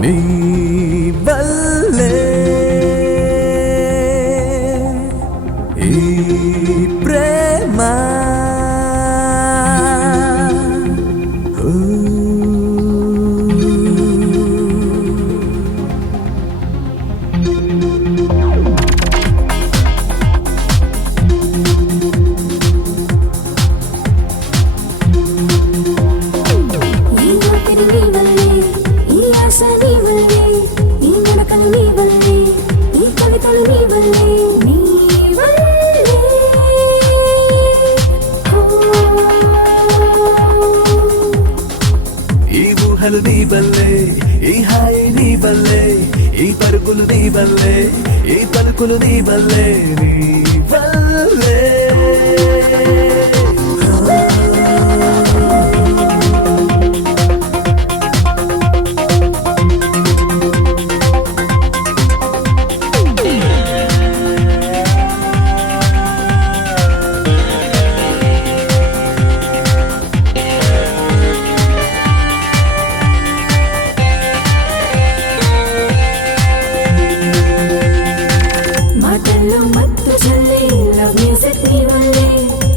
నీ వల్లే ఈ ప్రేమ ఊహలు నీ వల్లే, ఈ హాయి నీ వల్లే, ఈ పరుగులు నీ వల్లే, ఈ పలుకులు నీ వల్లే, నీ వల్లే.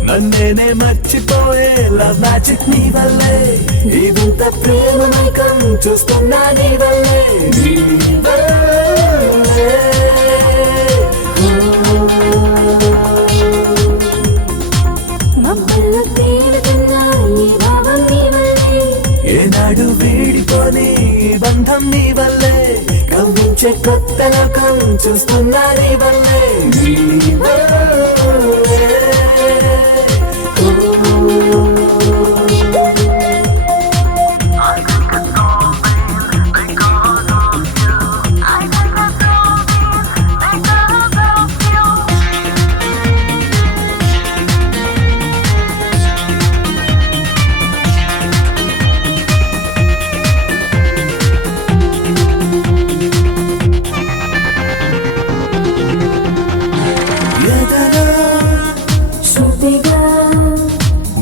నన్నేనే మర్చిపోయే లవ్ మ్యాజిక్ నీ వల్లే, ఈ వింత ప్రేమ మైకం చూస్తున్నా నీ వల్లే, నీ వల్లే. మబ్బల్లో తేలుతున్నా ఈ భావం నీ వల్లే, ఏనాడు వీడిపోని బంధం నీ వల్లే, కవ్వించే కొత్త లోకం చూస్తున్నా నీ వల్లే, నీ వల్లే.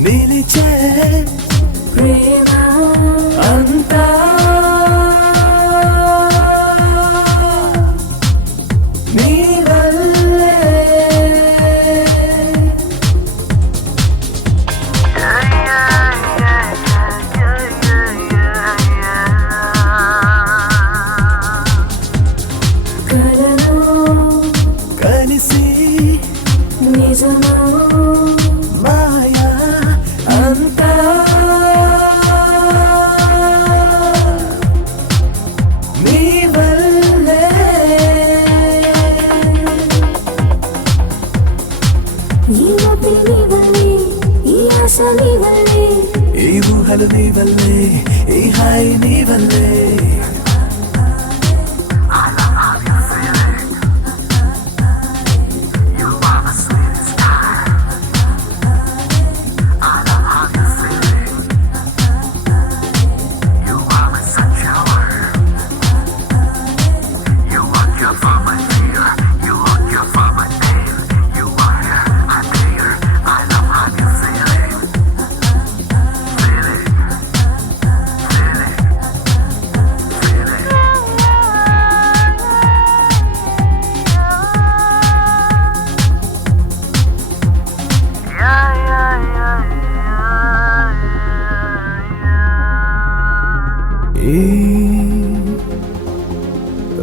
నిలిచే ప్రేమ అంతా నీ వల్లే, కలను కలిసి నిజమా అంతా నీ వల్లే, ఈ ఊపిరి నీ వల్లే, ఈ ఆశ నీ వల్లే, ఈ ఊహలు నీ వల్లే, ఈ హాయి నీ వల్లే.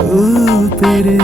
ఊపిరి